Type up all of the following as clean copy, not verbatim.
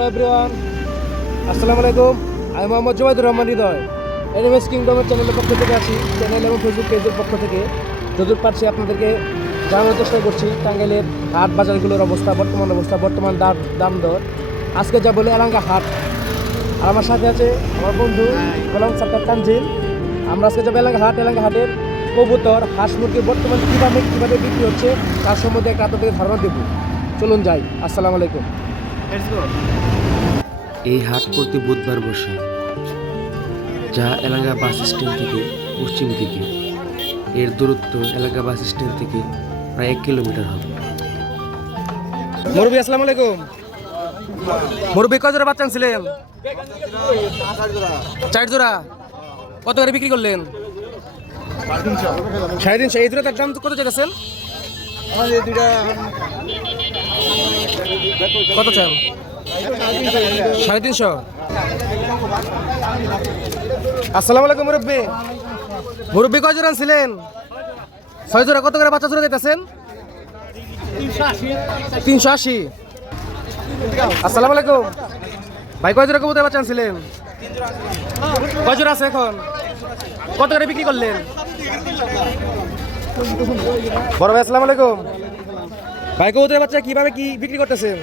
Hello everyone, আসসালামু আলাইকুম। আমি মোহাম্মদ জুবাইদুর রহমান হৃদয়, এনিমেস কিংডমের চ্যানেলের পক্ষ থেকে আছি। চ্যানেল এবং ফেসবুক পেজের পক্ষ থেকে যতদূর পারছি আপনাদেরকে জানানোর চেষ্টা করছি টাঙ্গাইলের হাট বাজারগুলোর অবস্থা, বর্তমান দাম দর। আজকে যা বলে এলাঙ্গা হাট, আর আমার সাথে আছে আমার বন্ধু গোলাম সরকার তানজিল। আমরা আজকে যাবো এলাঙ্গা হাটের কবুতর, হাঁস মুরগি বর্তমান কীভাবে বিক্রি হচ্ছে তার সম্বন্ধে একটা আপনাদেরকে ধারণা দেব। চলুন যাই। আসসালামু আলাইকুম। এই হাট প্রতি বুধবার বসে, যা এলাঙ্গা বাস স্ট্যান্ড থেকে পশ্চিম দিকে। এর দূরত্ব এলাঙ্গা বাস স্ট্যান্ড থেকে প্রায় 1 কিলোমিটার হবে। মুরব্বী আসসালামু আলাইকুম। মুরব্বী কত জোড়া বাচ্চা ছিলেন? 4 জোড়া। কত করে বিক্রি করলেন? 350। এই জোড়াটার দাম কত চাইতেছেন? কত চান? 350। আসসালামু আলাইকুম মুরব্বী কয় জোড়া ছিলেন? 6 জোড়া। কত করে বাচ্চা জোড়া দিতেছেন? 380। আসসালামু আলাইকুম ভাই, কয় জোড়া কবুতর বাচ্চা ছিলেন? কয় জোড়া আছে এখন? কত করে বিক্রি করলেন? বড় ভাই আসসালামু আলাইকুম ভাই, কবুতরের বাচ্চা কিভাবে কি বিক্রি করতেছেন?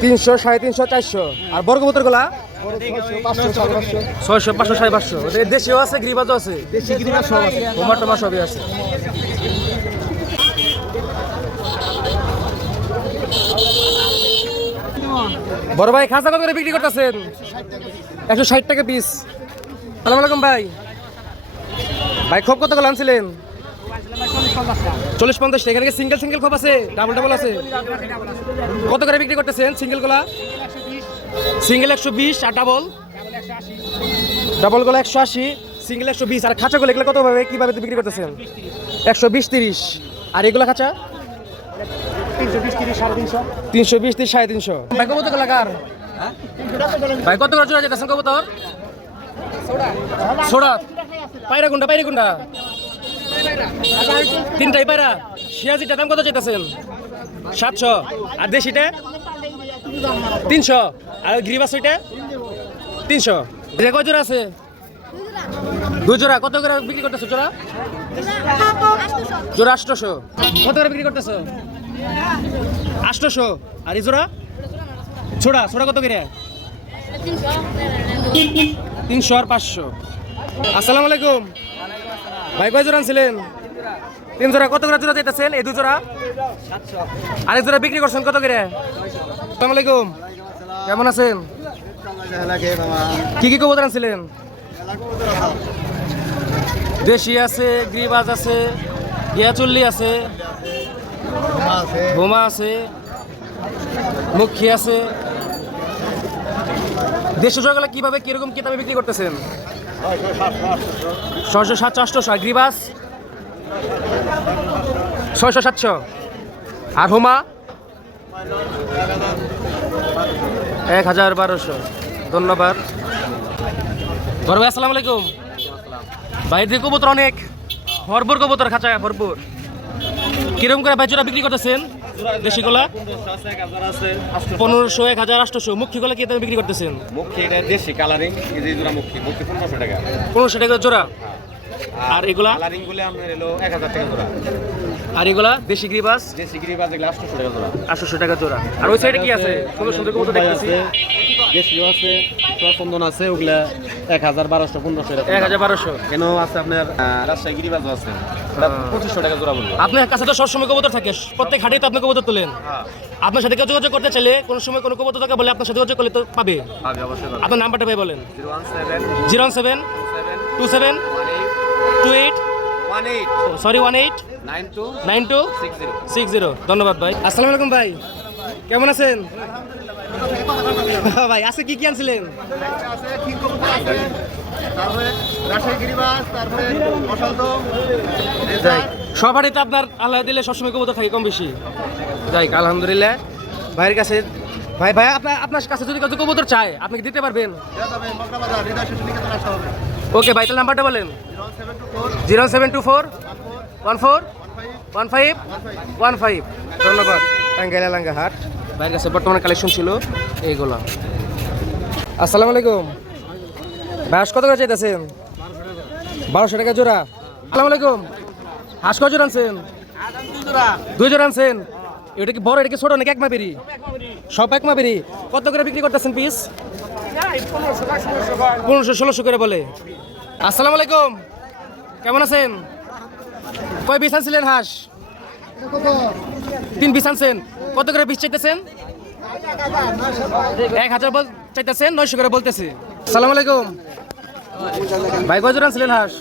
300, 350, 400। আর বড় কবুতর গুলা 600, 500, 550। দেশিও আছে, গ্রিবাজও আছে। হোমার টোমার সবই আছে। বড় ভাই খাঁচা কত করে বিক্রি করতেছেন? 160 টাকা পিস। সালাম আলাইকুম ভাই। খোপ কত করে আনছিলেন? 40-50 টাকা। এখানে সিঙ্গেল খোপ আছে, ডাবল আছে? কত করে বিক্রি করতেছেন সিঙ্গেল গুলা? সিঙ্গেল 120 আর ডাবল গুলা 180, সিঙ্গেল 120। আর খাঁচা গুলো এগুলো কত ভাবে কিভাবে বিক্রি করতেছেন? 120, 30। আর এগুলো খাঁচা 320, 30, 350। ভাই কবুতর গুলা কার? ভাই কত করে জোড়া যেতেছেন কবুতর? ছোড়া পায়রা কোনটা? তিনটাই পায়রা। শিয়াজিটা দাম কত চাইতেছেন? 700। আর দেশিটা 300। আর গ্রিবাস ওইটা 300। কয় জোড়া আছে? 2 জোড়া। কত করে বিক্রি করতেছো জোড়া? 800। কত করে বিক্রি করতেছো? 800। আর এই জোড়া ছোড়া কত করে? 300 আর 500। আসসালামু আলাইকুম ভাই, কয় জোড়া ছিলেন? 3 জোড়া। কত করে জোড়া দিতেছেন? এই 2 জোড়া 700। আরেক জোড়া বিক্রি করছেন কত করে? আসসালামু আলাইকুম, কেমন আছেন? কি কবুতর আনছিলেন? দেশি আছে, গ্রিবাজ আছে, গিয়াচুল্লি আছে, বোমা আছে, মুখী আছে। দেশি জোড়াগুলো কিভাবে কিরকম কি দামে বিক্রি করতেছেন? 600, 700, 800। আর গ্রিবাস 600, 700। আর হোমা 1000, 1200। ধন্যবাদ। বড় ভাই আসসালামু আলাইকুম ভাই, দিয়ে কবুতর অনেক ভরপুর, কবুতর খাঁচা ভরপুর। কিরকম করে ভাই জোড়া বিক্রি করতেছেন? দেশি গোলা 1500, 1000, 800। মুখী গোলা কি দামে বিক্রি করতেছেন? দেশি কালারিং মুখী 1500 টাকা। 1500 টাকা জোড়া। আর এগুলা কালারিং গুলো আপনার এলো 1000 টাকা জোড়া। আর এগুলা দেশি গ্রিবাস এগুলো 800 টাকা জোড়া। 800 টাকা জোড়া। আর ওই সাইডে কি আছে? সুন্দর কবুতর দেখতেছি। দেশিও আছে, চন্দন আছে, ওগুলা 1000, 1200, 1500 টাকা। 1000, 1200। কেন আছে আপনার রাজশাহী গিরিবাজও আছে, 2500 টাকা জোড়া বলবো। আপনার কাছে তো সবসময় কবুতর থাকে, প্রত্যেক হাটেই তো আপনি কবুতর তোলেন। আপনার সাথে কেউ যোগাযোগ করতে চাইলে কোনো সময় কোনো কবুতর থাকে বলে আপনার সাথে যোগাযোগ করলে তো পাবে। অবশ্যই। আপনার নাম্বারটা ভাই বলেন। 017 27 28 18 92 60। ধন্যবাদ ভাই। আসসালামু আলাইকুম ভাই, কেমন আছেন? ভাই আছে কি আনছিলেন? সব হাটেতে আপনার আল্লাহ দিলে সবসময় কবুতর থাকে কম বেশি। যাই আলহামদুলিল্লাহ। ভাইয়ের কাছে ভাই আপনার কাছে যদি কত কবুতর চায় আপনি কি দিতে পারবেন? ওকে ভাই, তাহলে নাম্বারটা বলেন। 0724 14 15 15। ধন্যবাদ। টাঙ্গাইল এলাঙ্গা হাট। ভাইয়ের কাছে বর্তমানে কালেকশন ছিল এইগুলো। আসসালামু আলাইকুম ভাই, হাঁস কত করে চাইতেছেন? 1200 টাকা জোড়া। আসসালামু আলাইকুম, হাঁস কত জোড়া আনছেন? 2 জোড়া আনছেন। এটা কি বড়, এটা কি ছোট নাকি এক মাপেরি? সব এক মাপেরি। কত করে বিক্রি করতেছেন পিস? 1500-1600 করে বলে। আসসালামু আলাইকুম, কেমন আছেন? কয় পিস আনছিলেন হাঁস? 3 পিস আনছেন। কত করে পিস চাইতেছেন? 1000 চাইতেছেন, 900 করে বলতেছে। আসসালামু আলাইকুম ভাই, কয় জোড়া আনছিলেন হাঁস?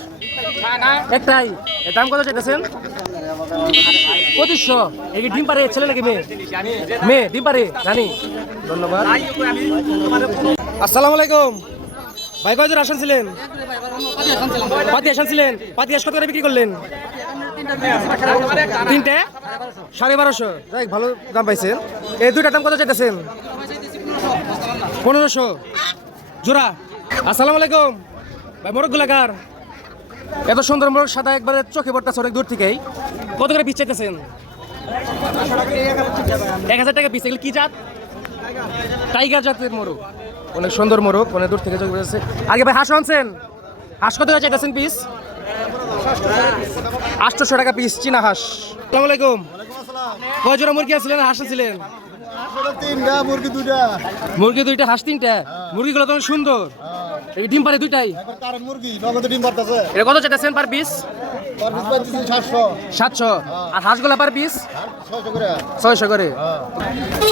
একটাই। এর দাম কত চাইতেছেন? 2500। এই কি ডিম পারে ছেলে নাকি মেয়ে? মেয়ে ডিম পারে, জানি। ধন্যবাদ। আসসালামু আলাইকুম ভাই, কয় জোড়া আনছিলেন? পাতি আনছিলেন। পাতি হাঁস কত করে বিক্রি করলেন? 3টে 1250। যাই ভালো দাম পাইছেন। এই 2টার দাম কত চাইতেছেন? 1500 জোড়া। আসসালামু আলাইকুম ভাই, মোরগ গুলাকার এত সুন্দর মোরগ, সাদা একবারে চোখে পড়তেছে অনেক দূর থেকেই। কত করে পিস চাইতেছেন? 1000 টাকা পিস। এগুলো কি জাত? টাইগার জাতের মোরগ, অনেক সুন্দর মোরগ, অনেক দূর থেকে চোখে পড়তেছে। আগে ভাই হাঁস আনছেন, হাঁস কত করে চাইতেছেন পিস? 800 টাকা পিস চীনা হাঁস। আসসালামু আলাইকুম, কয় জোড়া মুরগি আনছিলেন, হাঁস আনছিলেন? 3টা, মুরগি 2টা। মুরগি 2টা, হাঁস 3টা। মুরগিগুলো তো অনেক সুন্দর। এই ডিম পারে 2টাই। কারণ মুরগি নগদে ডিম পারতেছে। এটা কত চাইতেছেন পার পিস? পার পিস পাইতেছি 700। 700। আর হাঁসগুলা পার পিস 600 করে। 600 করে।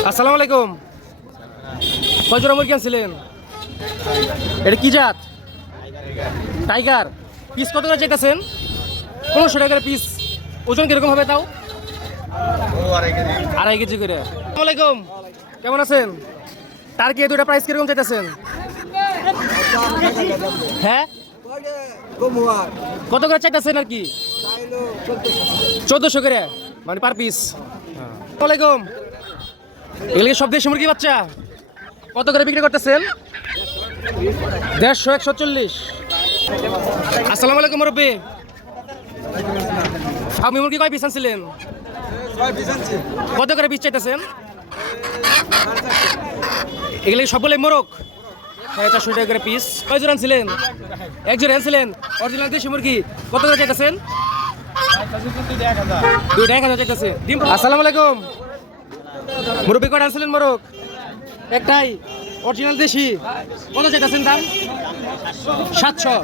আসসালামু আলাইকুম, কয় জোড়া মুরগি আনছিলেন? এটা কি জাত? টাইগার। পিস কত করে চাইতেছেন? 1500 টাকা পিস। ওজন কিরকম হবে তাও? 2.5 কেজি করে। আসসালামু আলাইকুম, কেমন আছেন? টার্কি এই 2টা প্রাইস কিরকম চাইতেছেন? হ্যাঁ, কত করে চাইতেছেন আর কি? 1400 করে, মানে পার পিস। আসসালামু আলাইকুম, এগুলো কি সব দেশি মুরগি বাচ্চা? কত করে বিক্রি করতেছেন? 150, 140। আসসালামু আলাইকুম মুরব্বি, ফার্মি মুরগি কয় পিস আনছিলেন? কত করে পিস চাইতেছেন? এগুলো কি সবগুলোই মোরগ? 450 টাকা করে পিস। কয় জোড়া আনছিলেন? 1 জোড়া আনছিলেন। অরিজিনাল দেশি মুরগি কত করে চাইতেছেন? 2টা 1000 চাইতেছে। আসসালামু আলাইকুম মুরব্বি, কয়টা আনছিলেন মোরগ? একটাই। অরিজিনাল দেশি কত চাইতেছেন দাম? 700।